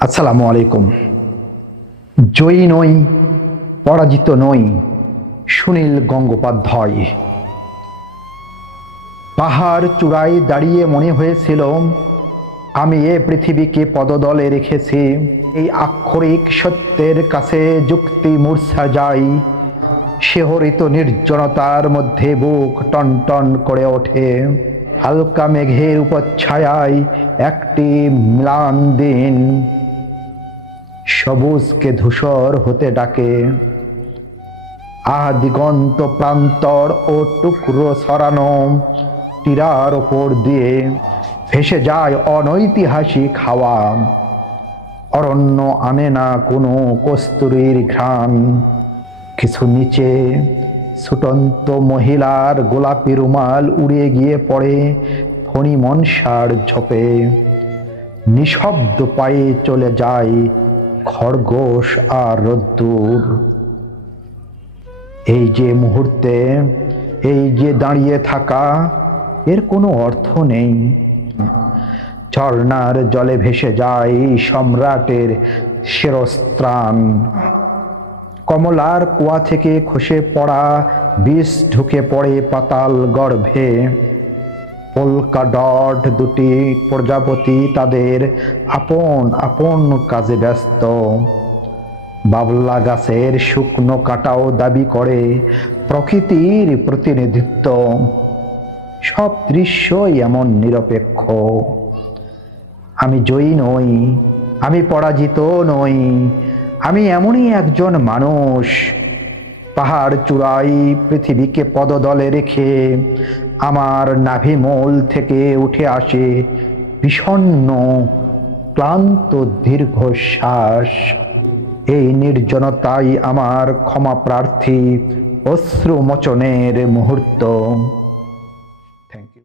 আসসালামু আলাইকুম। জয়ী নই, পরাজিত নই। সুনীল গঙ্গোপাধ্যায়। পাহাড় চূড়ায় দাঁড়িয়ে মনে হয়েছিল আমি এ পৃথিবীকে পদদলে রেখেছি। এই আক্ষরিক সত্যের কাছে যুক্তি মূর্ছা যায়। শিহরিত নির্জনতার মধ্যে বুক টনটন করে ওঠে। হালকা মেঘের উপচ্ছায়ায় একটি ম্লান দিন সবুজকে ধূসর হতে ডাকে। দিগন্ত প্রান্তর ও টুকরো ছড়ানো তীরার ওপর দিয়ে ভেসে যায় অনৈতিহাসিক হাওয়া। অরণ্য আনে না কোনো কস্তুরীর ঘ্রাণ। কিছু নিচে ছুটন্ত মহিলার গোলাপি রুমাল উড়ে গিয়ে পড়ে ফণি মনসার ঝোপে। নিঃশব্দ পায়ে চলে যায় খরগোশ আর রোদ্দুর। এই যে মুহূর্তে, এই যে দাঁড়িয়ে থাকা, এর কোনো অর্থ নেই। ঝর্ণার জলে ভেসে যায় সম্রাটের শিরস্ত্রাণ। কমলার কুয়া থেকে খসে পড়া বিষ ঢুকে পড়ে পাতাল গর্ভে। পোলকা ডট দুটি প্রজাপতি তাদের আপন আপন কাজে ব্যস্ত। বাবলা গাছের শুকনো কাটাও দাবি করে প্রকৃতির প্রতিনিধিত্ব। সব দৃশ্যই এমন নিরপেক্ষ। আমি জয়ী নই, আমি পরাজিত নই। আমি এমনই একজন মানুষ, পাহাড় চূড়ায় পৃথিবীকে পদদলে রেখে আমার নাভিমূল থেকে উঠে আসে বিষণ্ণ ক্লান্ত দীর্ঘশ্বাস। এই নির্জনতাই আমার ক্ষমা প্রার্থী অশ্রুমোচনের মুহূর্ত।